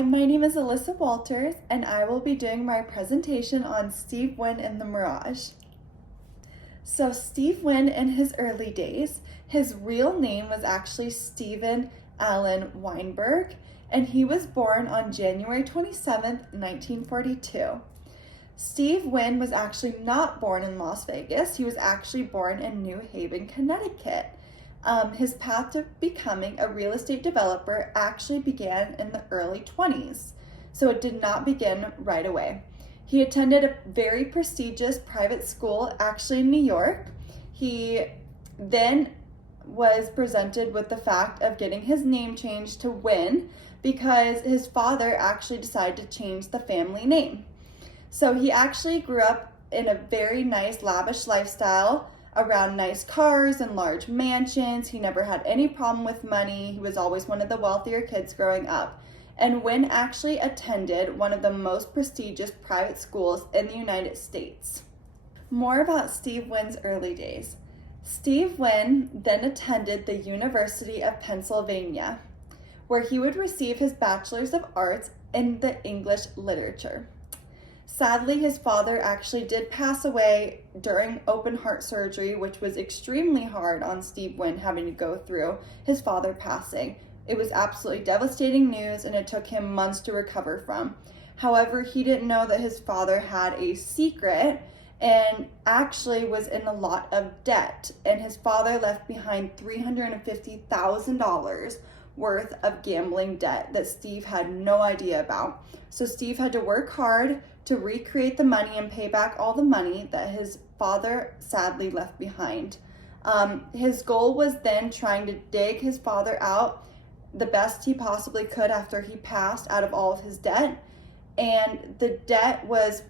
Hi, my name is Alyssa Walters, and I will be doing my presentation on Steve Wynn and the Mirage. So Steve Wynn in his early days, his real name was actually Stephen Allen Weinberg, and he was born on January 27th, 1942. Steve Wynn was actually not born in Las Vegas. He was actually born in New Haven, Connecticut. His path to becoming a real estate developer actually began in the early 20s, so it did not begin right away. He attended a very prestigious private school, actually in New York. He then was presented with the fact of getting his name changed to Wynn because his father actually decided to change the family name. So he actually grew up in a very nice, lavish lifestyle around nice cars and large mansions. He never had any problem with money. He was always one of the wealthier kids growing up. And Wynn actually attended one of the most prestigious private schools in the United States. More about Steve Wynn's early days. Steve Wynn then attended the University of Pennsylvania, where he would receive his Bachelor's of Arts in the English literature. Sadly, his father actually did pass away during open heart surgery, which was extremely hard on Steve Wynn having to go through his father passing. It was absolutely devastating news, and it took him months to recover from. However, he didn't know that his father had a secret and actually was in a lot of debt, and his father left behind $350,000 worth of gambling debt that Steve had no idea about. So Steve had to work hard to recreate the money and pay back all the money that his father sadly left behind. His goal was then trying to dig his father out the best he possibly could after he passed out of all of his debt, and the debt was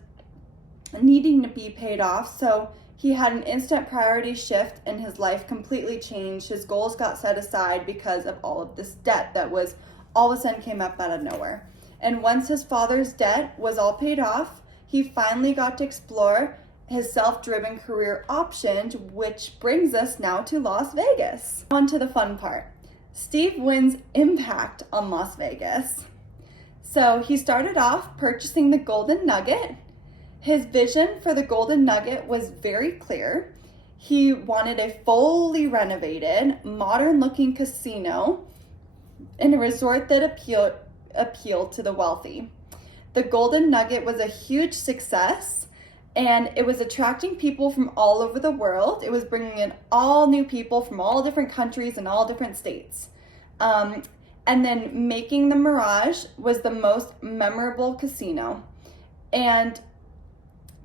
needing to be paid off, so he had an instant priority shift and his life completely changed. His goals got set aside because of all of this debt that was all of a sudden came up out of nowhere. And once his father's debt was all paid off, he finally got to explore his self-driven career options, which brings us now to Las Vegas. On to the fun part. Steve Wynn's impact on Las Vegas. So he started off purchasing the Golden Nugget. His vision for the Golden Nugget was very clear. He wanted a fully renovated, modern-looking casino in a resort that appealed to the wealthy. The Golden Nugget was a huge success, and it was attracting people from all over the world. It was bringing in all new people from all different countries and all different states. And then making the Mirage was the most memorable casino. And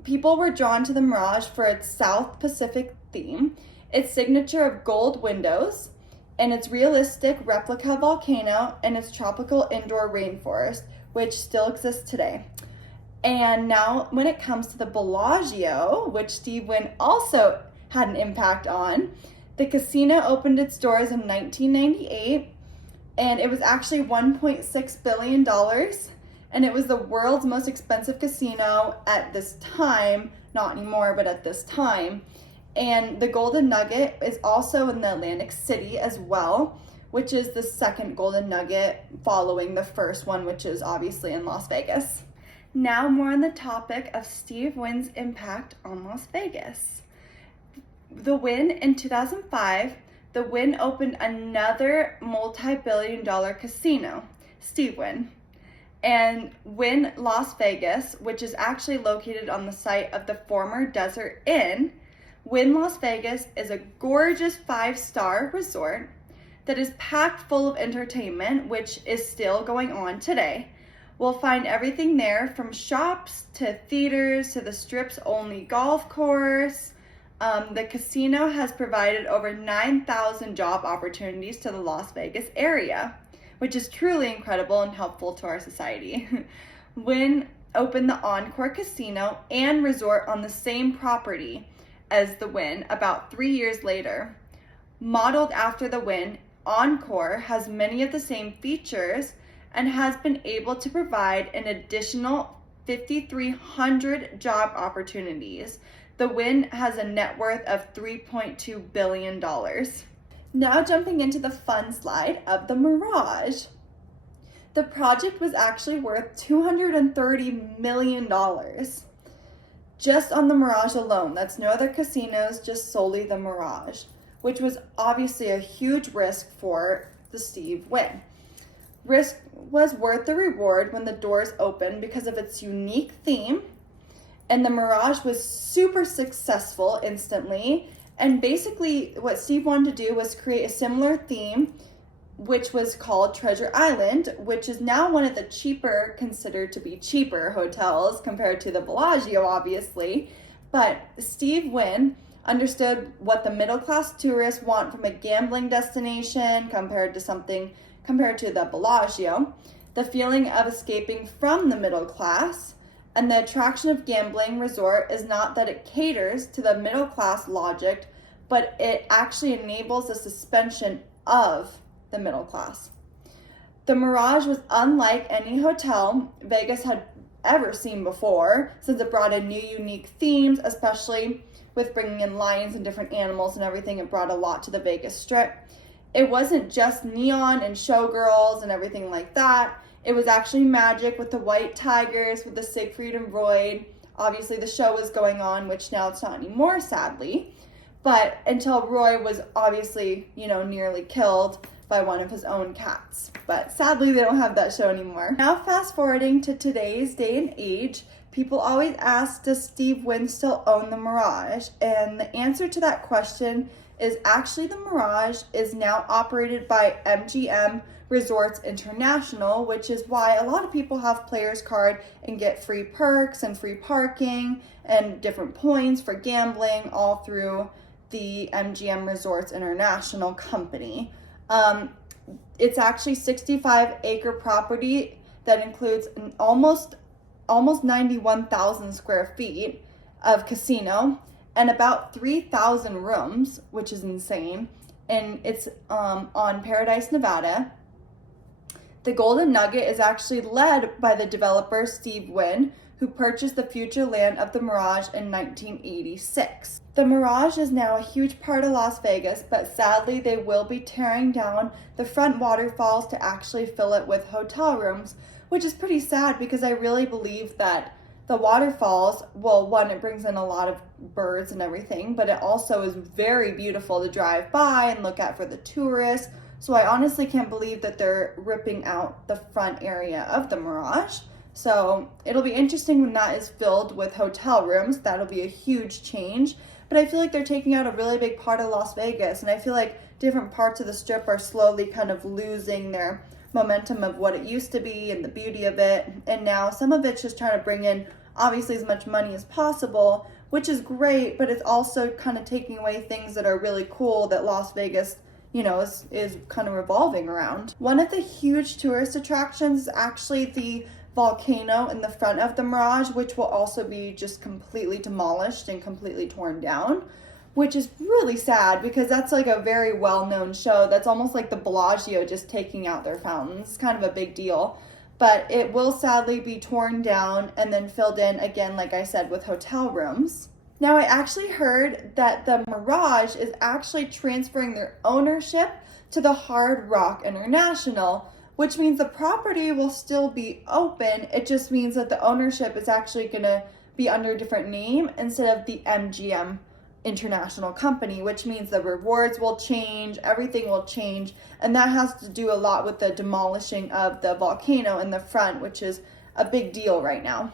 people were drawn to the Mirage for its South Pacific theme, its signature of gold windows, and its realistic replica volcano, and its tropical indoor rainforest, which still exists today. And now when it comes to the Bellagio, which Steve Wynn also had an impact on, the casino opened its doors in 1998, and it was actually $1.6 billion, and it was the world's most expensive casino at this time, not anymore, but at this time. And the Golden Nugget is also in the Atlantic City as well, which is the second Golden Nugget following the first one, which is obviously in Las Vegas. Now more on the topic of Steve Wynn's impact on Las Vegas. The Wynn in 2005, the Wynn opened another multi-billion-dollar casino, Steve Wynn. And Wynn Las Vegas, which is actually located on the site of the former Desert Inn, Wynn Las Vegas is a gorgeous 5-star resort that is packed full of entertainment, which is still going on today. We'll find everything there from shops to theaters to the Strip's only golf course. The casino has provided over 9,000 job opportunities to the Las Vegas area, which is truly incredible and helpful to our society. Wynn opened the Encore Casino and Resort on the same property as the Wynn about 3 years later. Modeled after the Wynn, Encore has many of the same features and has been able to provide an additional 5,300 job opportunities. The Wynn has a net worth of $3.2 billion. Now jumping into the fun slide of the Mirage. The project was actually worth $230 million just on the Mirage alone. That's no other casinos, just solely the Mirage, which was obviously a huge risk for the Steve Wynn. Risk was worth the reward when the doors opened because of its unique theme, and the Mirage was super successful instantly. And basically what Steve wanted to do was create a similar theme, which was called Treasure Island, which is now one of the considered to be cheaper hotels compared to the Bellagio, obviously. But Steve Wynn understood what the middle-class tourists want from a gambling destination compared to the Bellagio, the feeling of escaping from the middle class, and the attraction of gambling resort is not that it caters to the middle class logic, but it actually enables the suspension of the middle class. The Mirage was unlike any hotel Vegas had ever seen before, since it brought in new unique themes, especially with bringing in lions and different animals and everything. It brought a lot to the Vegas Strip. It wasn't just neon and showgirls and everything like that. It was actually magic with the white tigers, with the Siegfried and Roy. Obviously the show was going on, which now it's not anymore, sadly. But until Roy was obviously, nearly killed by one of his own cats. But sadly, they don't have that show anymore. Now fast forwarding to today's day and age, people always ask, does Steve Wynn still own the Mirage? And the answer to that question is actually the Mirage is now operated by MGM Resorts International, which is why a lot of people have players card and get free perks and free parking and different points for gambling all through the MGM Resorts International company. It's actually 65-acre property that includes almost 91,000 square feet of casino and about 3,000 rooms, which is insane. And it's on Paradise, Nevada. The Golden Nugget is actually led by the developer Steve Wynn, who purchased the future land of the Mirage in 1986. The Mirage is now a huge part of Las Vegas, but sadly they will be tearing down the front waterfalls to actually fill it with hotel rooms, which is pretty sad because I really believe that the waterfalls, well, one, it brings in a lot of birds and everything, but it also is very beautiful to drive by and look at for the tourists. So I honestly can't believe that they're ripping out the front area of the Mirage. So it'll be interesting when that is filled with hotel rooms. That'll be a huge change. But I feel like they're taking out a really big part of Las Vegas. And I feel like different parts of the Strip are slowly kind of losing their momentum of what it used to be and the beauty of it. And now some of it's just trying to bring in obviously as much money as possible, which is great, but it's also kind of taking away things that are really cool that Las Vegas, is kind of revolving around. One of the huge tourist attractions is actually the volcano in the front of the Mirage, which will also be just completely demolished and completely torn down, which is really sad because that's like a very well-known show. That's almost like the Bellagio just taking out their fountains. It's kind of a big deal. But it will sadly be torn down and then filled in again, like I said, with hotel rooms. Now, I actually heard that the Mirage is actually transferring their ownership to the Hard Rock International, which means the property will still be open. It just means that the ownership is actually going to be under a different name instead of the MGM International company, which means the rewards will change, everything will change, and that has to do a lot with the demolishing of the volcano in the front, which is a big deal right now.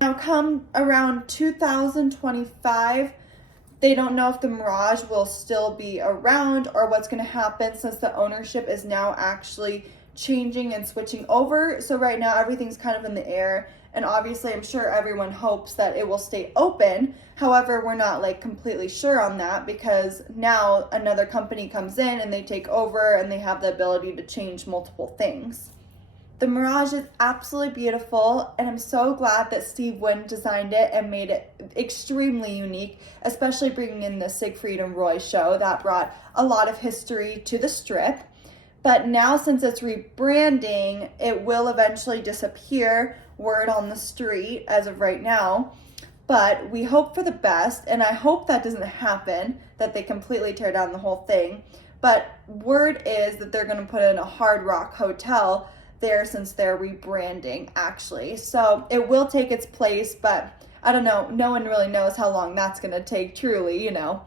Now, come around 2025, they don't know if the Mirage will still be around or what's going to happen since the ownership is now actually changing and switching over. So right now everything's kind of in the air, and obviously I'm sure everyone hopes that it will stay open. However, we're not like completely sure on that because now another company comes in and they take over and they have the ability to change multiple things. The Mirage is absolutely beautiful, and I'm so glad that Steve Wynn designed it and made it extremely unique, especially bringing in the Siegfried and Roy show. That brought a lot of history to the Strip. But now, since it's rebranding, it will eventually disappear, word on the street as of right now. But we hope for the best, and I hope that doesn't happen, that they completely tear down the whole thing. But word is that they're going to put in a Hard Rock hotel there since they're rebranding, actually. So it will take its place, but I don't know. No one really knows how long that's going to take, truly, you know.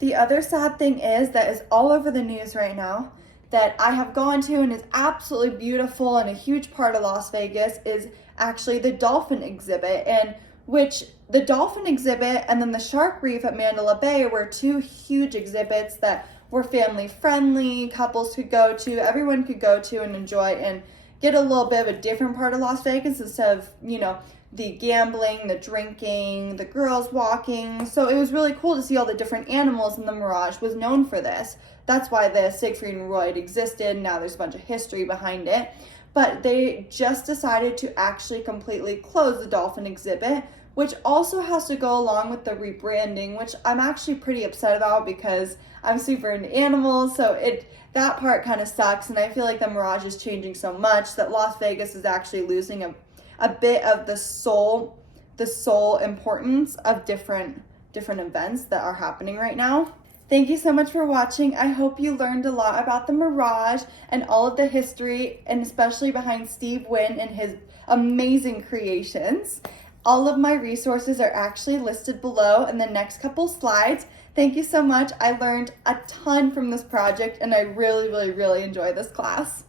The other sad thing is that is all over the news right now that I have gone to and is absolutely beautiful and a huge part of Las Vegas is actually the dolphin exhibit, and which the dolphin exhibit and then the shark reef at Mandalay Bay were two huge exhibits that were family friendly, couples could go to, everyone could go to and enjoy and get a little bit of a different part of Las Vegas instead of, you know, the gambling, the drinking, the girls walking. So it was really cool to see all the different animals, and the Mirage was known for this. That's why the Siegfried and Roy existed. Now there's a bunch of history behind it. But they just decided to actually completely close the dolphin exhibit, which also has to go along with the rebranding, which I'm actually pretty upset about because I'm super into animals. So that part kind of sucks. And I feel like the Mirage is changing so much that Las Vegas is actually losing a bit of the soul importance of different events that are happening right now. Thank you so much for watching. I hope you learned a lot about the Mirage and all of the history, and especially behind Steve Wynn and his amazing creations. All of my resources are actually listed below in the next couple slides. Thank you so much. I learned a ton from this project and I really, really, really enjoy this class.